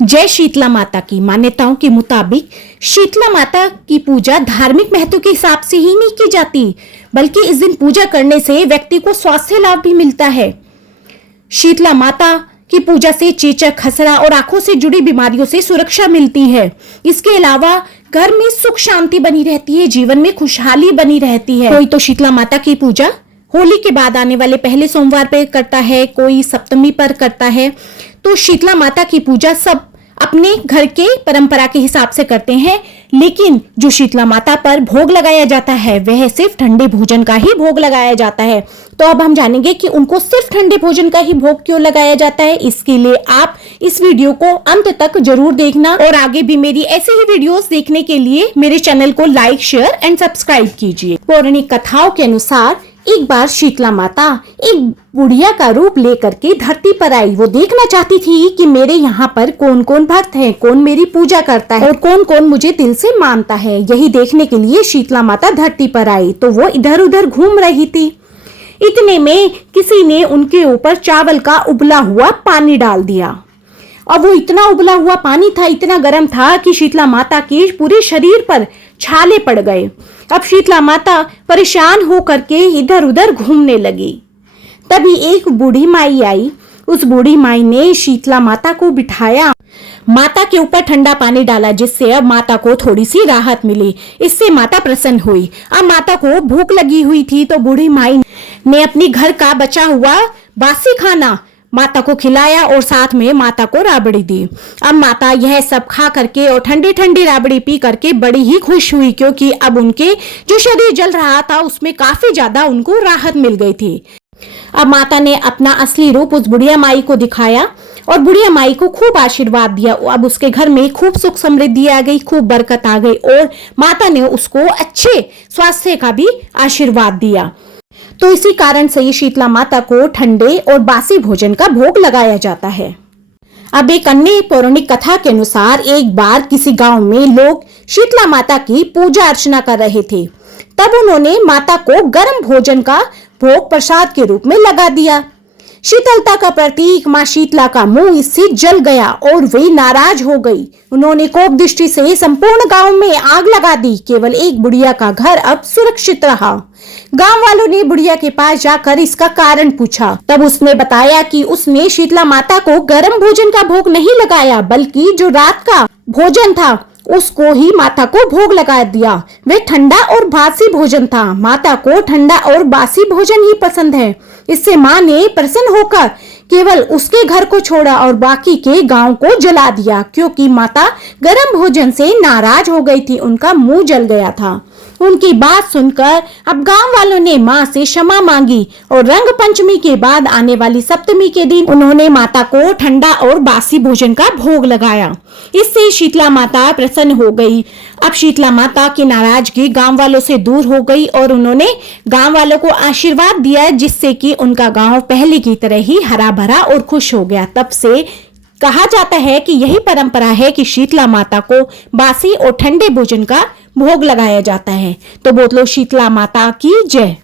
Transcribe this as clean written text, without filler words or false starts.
जय शीतला माता की मान्यताओं के मुताबिक शीतला माता की पूजा धार्मिक महत्व के हिसाब से ही नहीं की जाती, बल्कि इस दिन पूजा करने से व्यक्ति को स्वास्थ्य लाभ भी मिलता है। शीतला माता की पूजा से चेचक, खसरा और आंखों से जुड़ी बीमारियों से सुरक्षा मिलती है। इसके अलावा घर में सुख शांति बनी रहती है, जीवन में खुशहाली बनी रहती है। कोई तो शीतला माता की पूजा होली के बाद आने वाले पहले सोमवार पर करता है, कोई सप्तमी पर करता है। तो शीतला माता की पूजा सब अपने घर के परंपरा के हिसाब से करते हैं, लेकिन जो शीतला माता पर भोग लगाया जाता है वह सिर्फ ठंडे भोजन का ही भोग लगाया जाता है। तो अब हम जानेंगे कि उनको सिर्फ ठंडे भोजन का ही भोग क्यों लगाया जाता है। इसके लिए आप इस वीडियो को अंत तक जरूर देखना और आगे भी मेरी ऐसे ही वीडियोस देखने के लिए मेरे चैनल को लाइक, शेयर एंड सब्सक्राइब कीजिए। पौराणिक कथाओं के अनुसार एक बार शीतला माता एक बुढ़िया का रूप लेकर के धरती पर आई। वो देखना चाहती थी कि मेरे यहाँ पर कौन कौन भक्त है, कौन मेरी पूजा करता है और कौन कौन मुझे दिल से मानता है। यही देखने के लिए शीतला माता धरती पर आई। तो वो इधर उधर घूम रही थी। इतने में किसी ने उनके ऊपर चावल का उबला हुआ पानी डाल दिया और वो इतना उबला हुआ पानी था, इतना गर्म था कि शीतला माता के पूरे शरीर पर छाले पड़ गए। अब शीतला माता परेशान होकर के इधर उधर घूमने लगी। तभी एक बूढ़ी माई आई। उस बूढ़ी माई ने शीतला माता को बिठाया, माता के ऊपर ठंडा पानी डाला, जिससे अब माता को थोड़ी सी राहत मिली। इससे माता प्रसन्न हुई। अब माता को भूख लगी हुई थी, तो बूढ़ी माई ने अपनी घर का बचा हुआ बासी खाना माता को खिलाया और साथ में माता को राबड़ी दी। अब माता यह सब खा करके और ठंडी ठंडी राबड़ी पी करके बड़ी ही खुश हुई, क्योंकि अब उनके जो शरीर जल रहा था उसमें काफी ज्यादा उनको राहत मिल गई थी। अब माता ने अपना असली रूप उस बुढ़िया माई को दिखाया और बुढ़िया माई को खूब आशीर्वाद दिया। अब उसके घर में खूब सुख समृद्धि आ गई, खूब बरकत आ गई और माता ने उसको अच्छे स्वास्थ्य का भी आशीर्वाद दिया। तो इसी कारण से ये शीतला माता को ठंडे और बासी भोजन का भोग लगाया जाता है। अब एक अन्य पौराणिक कथा के अनुसार एक बार किसी गांव में लोग शीतला माता की पूजा अर्चना कर रहे थे। तब उन्होंने माता को गर्म भोजन का भोग प्रसाद के रूप में लगा दिया। शीतलता का प्रतीक मां शीतला का मुंह इससे जल गया और वे नाराज हो गई। उन्होंने कोप दृष्टि से संपूर्ण गांव में आग लगा दी। केवल एक बुढ़िया का घर अब सुरक्षित रहा। गांव वालों ने बुढ़िया के पास जाकर इसका कारण पूछा। तब उसने बताया कि उसने शीतला माता को गर्म भोजन का भोग नहीं लगाया, बल्कि जो रात का भोजन था उसको ही माता को भोग लगा दिया। वे ठंडा और बासी भोजन था। माता को ठंडा और बासी भोजन ही पसंद है। इससे माँ ने प्रसन्न होकर केवल उसके घर को छोड़ा और बाकी के गांव को जला दिया, क्योंकि माता गर्म भोजन से नाराज हो गई थी। उनका मुंह जल गया था। उनकी बात सुनकर अब गांव वालों ने माँ से क्षमा मांगी और रंग पंचमी के बाद आने वाली सप्तमी के दिन उन्होंने माता को ठंडा और बासी भोजन का भोग लगाया। इससे शीतला माता प्रसन्न हो गई। अब शीतला माता की नाराजगी गांव वालों से दूर हो गई और उन्होंने गांव वालों को आशीर्वाद दिया, जिससे कि उनका गांव पहले की तरह ही हरा भरा और खुश हो गया। तब से कहा जाता है कि यही परंपरा है कि शीतला माता को बासी और ठंडे भोजन का भोग लगाया जाता है। तो बोलो शीतला माता की जय।